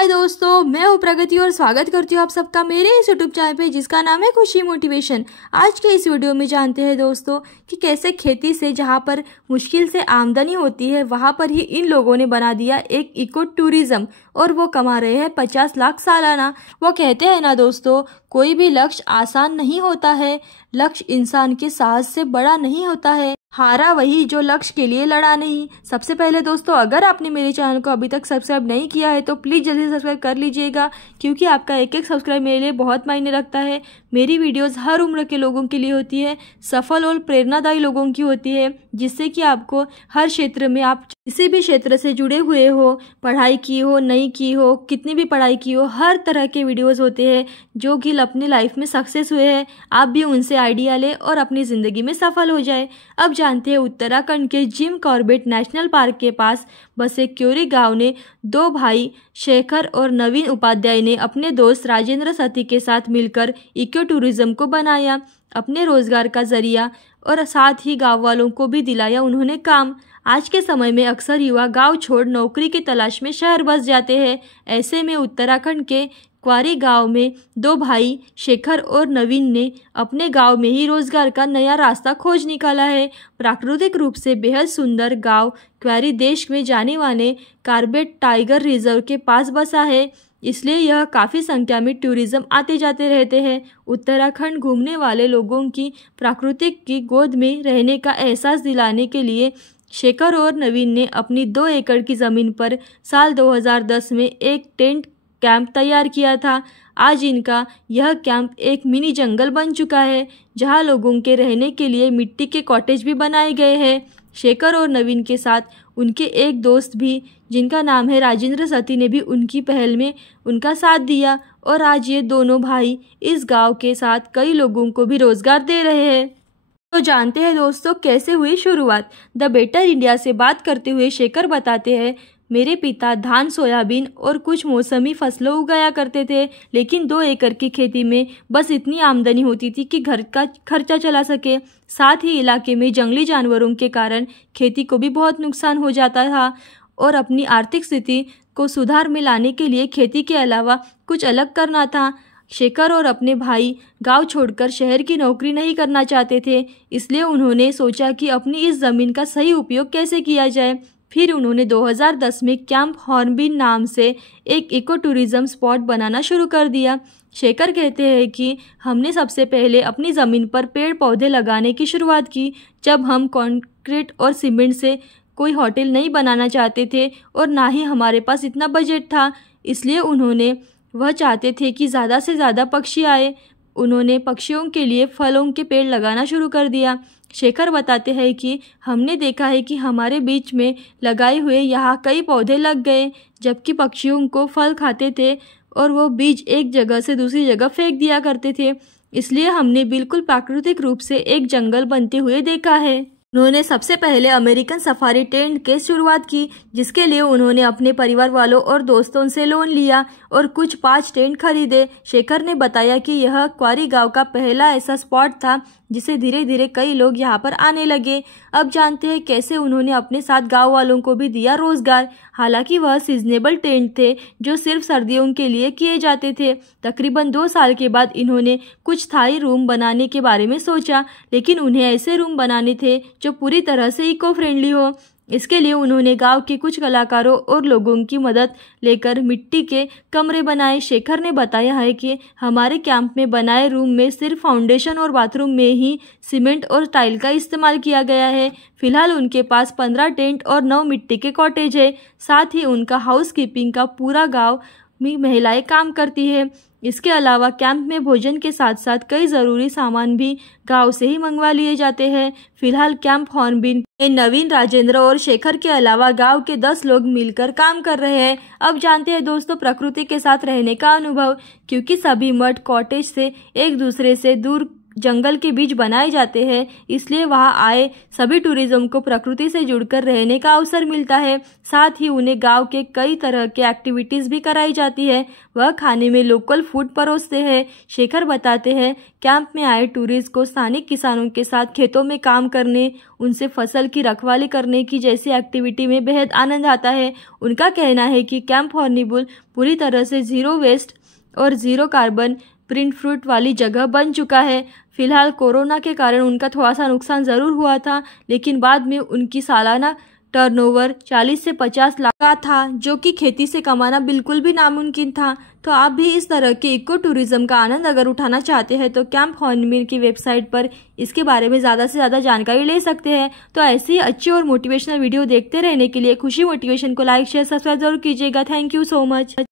हाय दोस्तों, मैं हूँ प्रगति और स्वागत करती हूँ आप सबका मेरे इस यूट्यूब चैनल पे जिसका नाम है खुशी मोटिवेशन। आज के इस वीडियो में जानते हैं दोस्तों कि कैसे खेती से जहाँ पर मुश्किल से आमदनी होती है वहाँ पर ही इन लोगों ने बना दिया एक इको टूरिज्म और वो कमा रहे हैं 50 लाख सालाना। वो कहते हैं ना दोस्तों, कोई भी लक्ष्य आसान नहीं होता है, लक्ष्य इंसान के साहस से बड़ा नहीं होता है, हारा वही जो लक्ष्य के लिए लड़ा नहीं। सबसे पहले दोस्तों, अगर आपने मेरे चैनल को अभी तक सब्सक्राइब नहीं किया है तो प्लीज़ जल्दी से सब्सक्राइब कर लीजिएगा, क्योंकि आपका एक एक सब्सक्राइब मेरे लिए बहुत मायने रखता है। मेरी वीडियोस हर उम्र के लोगों के लिए होती है, सफल और प्रेरणादायी लोगों की होती है, जिससे कि आपको हर क्षेत्र में, आप किसी भी क्षेत्र से जुड़े हुए हो, पढ़ाई की हो नहीं की हो, कितनी भी पढ़ाई की हो, हर तरह के वीडियोस होते हैं जो कि अपनी लाइफ में सक्सेस हुए हैं। आप भी उनसे आइडिया लें और अपनी ज़िंदगी में सफल हो जाए। अब जानते हैं उत्तराखंड के जिम कॉर्बेट नेशनल पार्क के पास बसे क्योरी गांव ने दो भाई शेखर और नवीन उपाध्याय ने अपने दोस्त राजेंद्र सती के साथ मिलकर इको टूरिज्म को बनाया, अपने रोजगार का जरिया, और साथ ही गांव वालों को भी दिलाया उन्होंने काम। आज के समय में अक्सर युवा गांव छोड़ नौकरी की तलाश में शहर बस जाते हैं। ऐसे में उत्तराखंड के क्वारी गांव में दो भाई शेखर और नवीन ने अपने गांव में ही रोजगार का नया रास्ता खोज निकाला है। प्राकृतिक रूप से बेहद सुंदर गांव क्वारी देश में जाने वाले कॉर्बेट टाइगर रिजर्व के पास बसा है, इसलिए यह काफ़ी संख्या में टूरिज्म आते जाते रहते हैं। उत्तराखंड घूमने वाले लोगों की प्राकृतिक की गोद में रहने का एहसास दिलाने के लिए शेखर और नवीन ने अपनी 2 एकड़ की ज़मीन पर साल 2010 में एक टेंट कैंप तैयार किया था। आज इनका यह कैंप एक मिनी जंगल बन चुका है, जहां लोगों के रहने के लिए मिट्टी के कॉटेज भी बनाए गए हैं। शेखर और नवीन के साथ उनके एक दोस्त भी, जिनका नाम है राजेंद्र सती, ने भी उनकी पहल में उनका साथ दिया और आज ये दोनों भाई इस गांव के साथ कई लोगों को भी रोजगार दे रहे हैं। तो जानते हैं दोस्तों कैसे हुई शुरुआत। द बेटर इंडिया से बात करते हुए शेखर बताते हैं, मेरे पिता धान, सोयाबीन और कुछ मौसमी फसलों उगाया करते थे, लेकिन 2 एकड़ की खेती में बस इतनी आमदनी होती थी कि घर का खर्चा चला सके। साथ ही इलाके में जंगली जानवरों के कारण खेती को भी बहुत नुकसान हो जाता था और अपनी आर्थिक स्थिति को सुधार में लाने के लिए खेती के अलावा कुछ अलग करना था। शेखर और अपने भाई गांव छोड़कर शहर की नौकरी नहीं करना चाहते थे, इसलिए उन्होंने सोचा कि अपनी इस ज़मीन का सही उपयोग कैसे किया जाए। फिर उन्होंने 2010 में कैंप हॉर्नबिल नाम से एक इको टूरिज्म स्पॉट बनाना शुरू कर दिया। शेखर कहते हैं कि हमने सबसे पहले अपनी ज़मीन पर पेड़ पौधे लगाने की शुरुआत की, जब हम कंक्रीट और सीमेंट से कोई होटल नहीं बनाना चाहते थे और ना ही हमारे पास इतना बजट था, इसलिए वह चाहते थे कि ज़्यादा से ज़्यादा पक्षी आए। उन्होंने पक्षियों के लिए फलों के पेड़ लगाना शुरू कर दिया। शेखर बताते हैं कि हमने देखा है कि हमारे बीच में लगाए हुए यहाँ कई पौधे लग गए, जबकि पक्षियों को फल खाते थे और वो बीज एक जगह से दूसरी जगह फेंक दिया करते थे, इसलिए हमने बिल्कुल प्राकृतिक रूप से एक जंगल बनते हुए देखा है। उन्होंने सबसे पहले अमेरिकन सफारी टेंट की शुरुआत की, जिसके लिए उन्होंने अपने परिवार वालों और दोस्तों से लोन लिया और कुछ 5 टेंट खरीदे। शेखर ने बताया कि यह क्वारी गांव का पहला ऐसा स्पॉट था जिसे धीरे धीरे कई लोग यहां पर आने लगे। अब जानते हैं कैसे उन्होंने अपने साथ गांव वालों को भी दिया रोजगार। हालांकि वह सीजनेबल टेंट थे जो सिर्फ सर्दियों के लिए किए जाते थे। तकरीबन 2 साल के बाद इन्होंने कुछ स्थायी रूम बनाने के बारे में सोचा, लेकिन उन्हें ऐसे रूम बनाने थे जो पूरी तरह से इको फ्रेंडली हो। इसके लिए उन्होंने गांव के कुछ कलाकारों और लोगों की मदद लेकर मिट्टी के कमरे बनाए। शेखर ने बताया है कि हमारे कैंप में बनाए रूम में सिर्फ फाउंडेशन और बाथरूम में ही सीमेंट और टाइल का इस्तेमाल किया गया है। फिलहाल उनके पास 15 टेंट और 9 मिट्टी के कॉटेज है। साथ ही उनका हाउस कीपिंग का पूरा गाँव में महिलाएं काम करती है। इसके अलावा कैंप में भोजन के साथ साथ कई ज़रूरी सामान भी गांव से ही मंगवा लिए जाते हैं। फिलहाल कैंप हॉर्नबिल में नवीन, राजेंद्र और शेखर के अलावा गांव के 10 लोग मिलकर काम कर रहे हैं। अब जानते हैं दोस्तों प्रकृति के साथ रहने का अनुभव, क्योंकि सभी मठ कॉटेज से एक दूसरे से दूर जंगल के बीच बनाए जाते हैं, इसलिए वहां आए सभी टूरिज्म को प्रकृति से जुड़कर रहने का अवसर मिलता है। साथ ही उन्हें गांव के कई तरह के एक्टिविटीज भी कराई जाती है। वह खाने में लोकल फूड परोसते हैं। शेखर बताते हैं, कैंप में आए टूरिस्ट को स्थानिक किसानों के साथ खेतों में काम करने, उनसे फसल की रखवाली करने की जैसी एक्टिविटी में बेहद आनंद आता है। उनका कहना है कि कैंप हॉर्निबुल पूरी तरह से जीरो वेस्ट और जीरो कार्बन प्रिंट फ्रूट वाली जगह बन चुका है। फिलहाल कोरोना के कारण उनका थोड़ा सा नुकसान ज़रूर हुआ था, लेकिन बाद में उनकी सालाना टर्नओवर 40 से 50 लाख का था, जो कि खेती से कमाना बिल्कुल भी नामुमकिन था। तो आप भी इस तरह के इको टूरिज्म का आनंद अगर उठाना चाहते हैं तो कैंप हॉर्निबुल की वेबसाइट पर इसके बारे में ज़्यादा से ज़्यादा जानकारी ले सकते हैं। तो ऐसी ही अच्छी और मोटिवेशनल वीडियो देखते रहने के लिए खुशी मोटिवेशन को लाइक शेयर सब्सक्राइब जरूर कीजिएगा। Thank you so much.